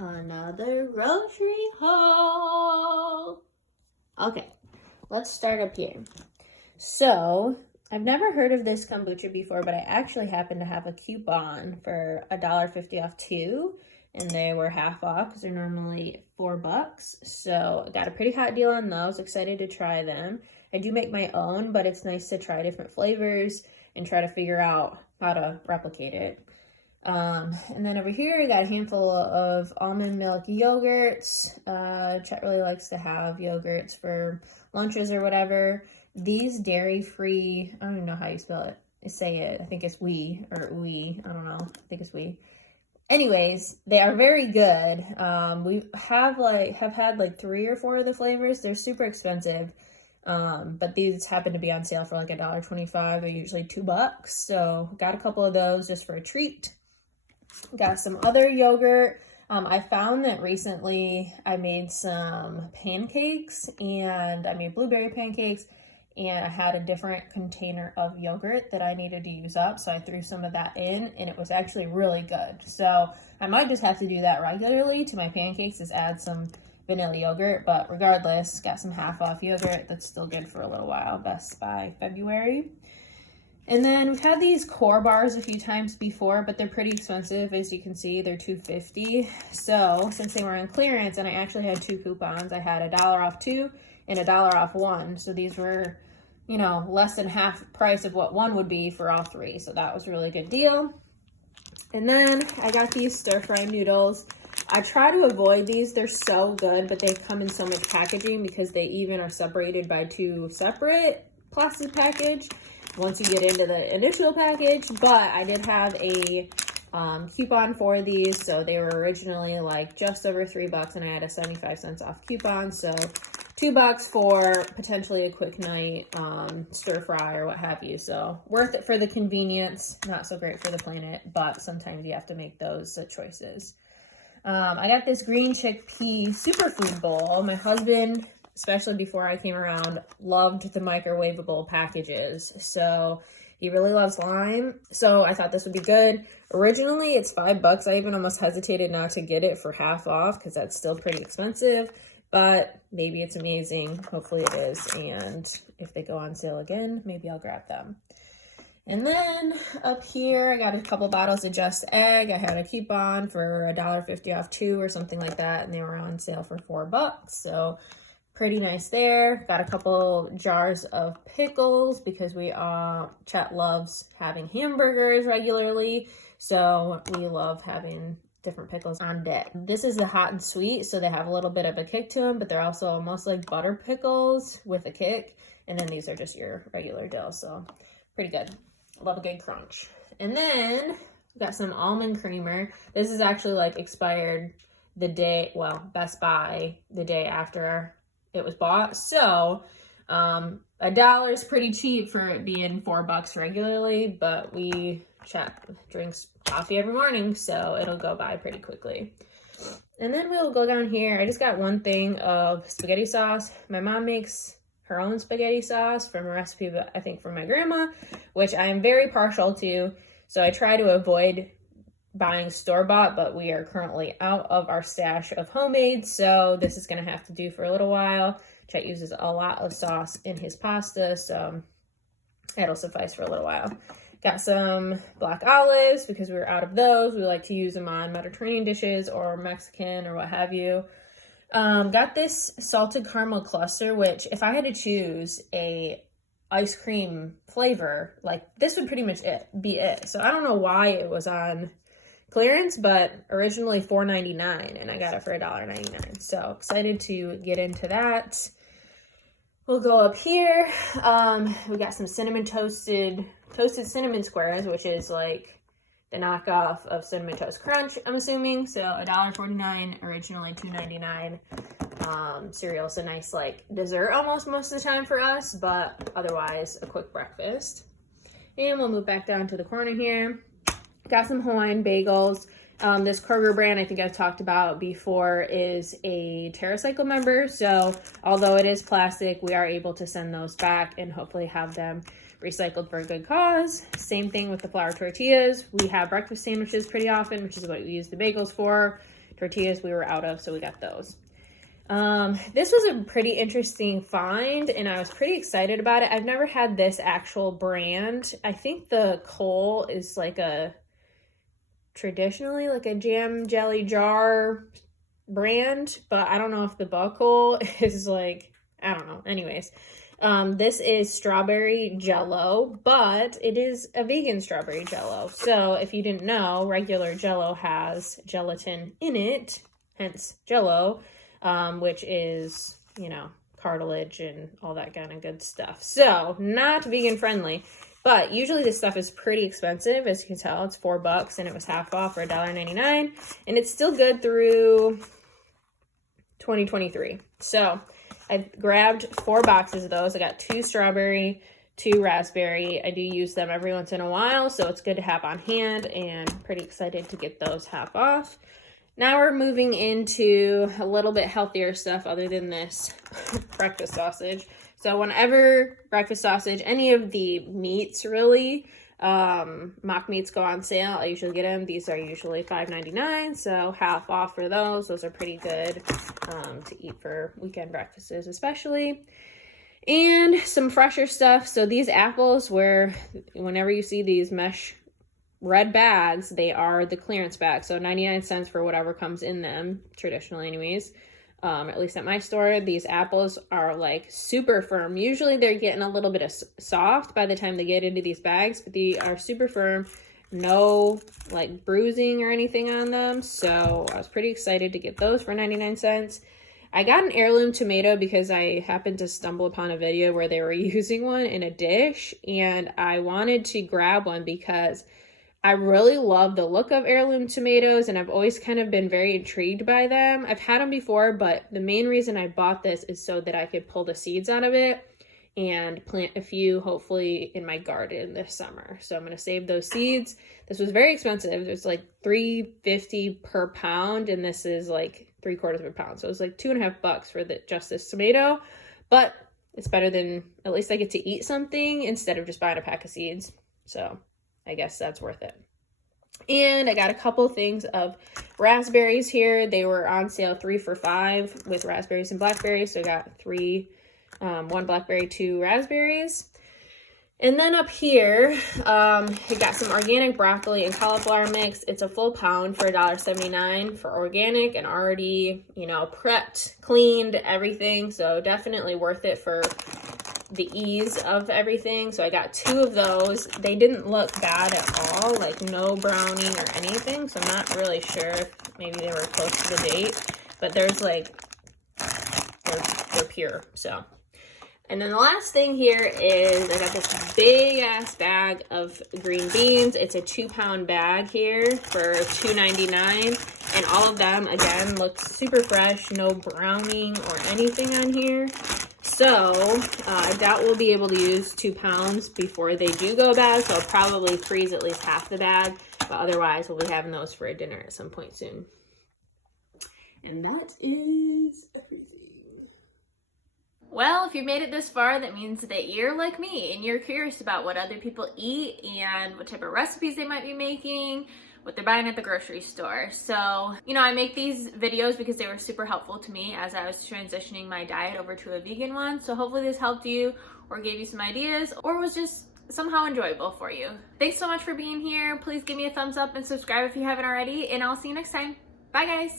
Another grocery haul. Okay, let's start up here. So, I've never heard of this kombucha before, but I actually happen to have a coupon for $1.50 off two, and they were half off because they're normally $4. So, I got a pretty hot deal on those. Excited to try them. I do make my own, but it's nice to try different flavors and try to figure out how to replicate it. And then over here, I got a handful of almond milk yogurts. Chet really likes to have yogurts for lunches or whatever. These dairy-free, I don't even know how you spell it. Say it. I think it's we or we. I don't know. I think it's we. Anyways, they are very good. We have had like 3 or 4 of the flavors. They're super expensive. But these happen to be on sale for like $1.25. They're usually $2. So got a couple of those just for a treat. Got some other yogurt. I found that recently I made some pancakes, and I made blueberry pancakes, and I had a different container of yogurt that I needed to use up, so I threw some of that in, and it was actually really good. So I might just have to do that regularly to my pancakes, is add some vanilla yogurt, but regardless, got some half off yogurt that's still good for a little while. Best by February. And then we've had these core bars a few times before, but they're pretty expensive. As you can see, they're $2.50. So since they were on clearance, and I actually had 2 coupons, I had $1 off 2 and $1 off 1. So these were, you know, less than half the price of what one would be for all 3. So that was a really good deal. And then I got these stir-fry noodles. I try to avoid these. They're so good, but they come in so much packaging because they even are separated by 2 separate plastic package once you get into the initial package. But I did have a coupon for these, so they were originally like just over $3, and I had a 75 cents off coupon, so $2 for potentially a quick night stir fry or what have you. So worth it for the convenience, not so great for the planet, but sometimes you have to make those choices. I got this green chickpea superfood bowl. My husband, especially before I came around, loved the microwavable packages. So he really loves lime. So I thought this would be good. Originally, it's $5. I even almost hesitated not to get it for half off because that's still pretty expensive. But maybe it's amazing. Hopefully it is. And if they go on sale again, maybe I'll grab them. And then up here, I got a couple bottles of Just Egg. I had a coupon for $1.50 off 2 or something like that. And they were on sale for $4. So pretty nice there. Got a couple jars of pickles because Chet loves having hamburgers regularly. So we love having different pickles on deck. This is the hot and sweet, so they have a little bit of a kick to them, but they're also almost like butter pickles with a kick. And then these are just your regular dill, so pretty good. Love a good crunch. And then we got some almond creamer. This is actually like expired the day, well, Best Buy the day after it was bought. So $1 is pretty cheap for it being $4 regularly, but Chet drinks coffee every morning, so it'll go by pretty quickly. And then we'll go down here. I just got one thing of spaghetti sauce. My mom makes her own spaghetti sauce from a recipe, I think, from my grandma, which I am very partial to. So I try to avoid buying store-bought, but we are currently out of our stash of homemade, so this is going to have to do for a little while. Chet uses a lot of sauce in his pasta, so that'll suffice for a little while. Got some black olives because we were out of those. We like to use them on Mediterranean dishes or Mexican or what have you. Got this salted caramel cluster, which if I had to choose a ice cream flavor, like this would pretty much be it. So I don't know why it was on clearance, but originally $4.99 and I got it for $1.99. So excited to get into that. We'll go up here. We got some toasted cinnamon squares, which is like the knockoff of Cinnamon Toast Crunch, I'm assuming. So $1.49, originally $2.99. Cereal's a nice like dessert almost most of the time for us, but otherwise a quick breakfast. And we'll move back down to the corner here. Got some Hawaiian Bagels. This Kroger brand I think I've talked about before is a TerraCycle member. So although it is plastic, we are able to send those back and hopefully have them recycled for a good cause. Same thing with the flour tortillas. We have breakfast sandwiches pretty often, which is what we use the bagels for. Tortillas we were out of, so we got those. This was a pretty interesting find, and I was pretty excited about it. I've never had this actual brand. I think the Cole is like traditionally like a jam jelly jar brand, but I don't know if the Buckle is like, I don't know. Anyways, this is strawberry Jello, but it is a vegan strawberry Jello. So if you didn't know, regular Jello has gelatin in it, hence Jello, which is, you know, cartilage and all that kind of good stuff. So not vegan friendly, but usually this stuff is pretty expensive. As you can tell, it's $4 and it was half off for $1.99, and it's still good through 2023. So I grabbed 4 boxes of those. I got 2 strawberry, 2 raspberry. I do use them every once in a while, so it's good to have on hand, and pretty excited to get those half off. Now we're moving into a little bit healthier stuff other than this breakfast sausage. So whenever breakfast sausage, any of the meats really, mock meats go on sale, I usually get them. These are usually $5.99, so half off for those. Those are pretty good to eat for weekend breakfasts especially. And some fresher stuff. So these apples, whenever you see these mesh red bags, they are the clearance bag. So 99 cents for whatever comes in them, traditionally anyways. At least at my store, these apples are like super firm. Usually they're getting a little bit of soft by the time they get into these bags, but they are super firm. No like bruising or anything on them. So I was pretty excited to get those for 99 cents. I got an Heirloom Tomato because I happened to stumble upon a video where they were using one in a dish, and I wanted to grab one because I really love the look of Heirloom tomatoes, and I've always kind of been very intrigued by them. I've had them before, but the main reason I bought this is so that I could pull the seeds out of it and plant a few, hopefully, in my garden this summer. So I'm going to save those seeds. This was very expensive. It was like $3.50 per pound, and this is like 3/4 of a pound. So it was like $2.50 for just this tomato, but it's better than, at least I get to eat something instead of just buying a pack of seeds. So I guess that's worth it. And I got a couple things of raspberries here. They were on sale 3 for $5 with raspberries and blackberries. So I got 3, 1 blackberry, 2 raspberries. And then up here, I got some organic broccoli and cauliflower mix. It's a full pound for $1.79 for organic, and already, you know, prepped, cleaned, everything. So definitely worth it for the ease of everything. So I got 2 of those. They didn't look bad at all, like no browning or anything. So I'm not really sure if maybe they were close to the date, but there's like, they're pure. So, and then the last thing here is I got this big ass bag of green beans. It's a 2-pound bag here for $2.99. And all of them, again, look super fresh, no browning or anything on here. So I doubt we'll be able to use 2 pounds before they do go bad. So I'll probably freeze at least half the bag. But otherwise, we'll be having those for a dinner at some point soon. And that is everything. Well, if you made it this far, that means that you're like me and you're curious about what other people eat and what type of recipes they might be making, what they're buying at the grocery store. So, you know, I make these videos because they were super helpful to me as I was transitioning my diet over to a vegan one. So hopefully this helped you or gave you some ideas or was just somehow enjoyable for you. Thanks so much for being here. Please give me a thumbs up and subscribe if you haven't already, and I'll see you next time. Bye guys.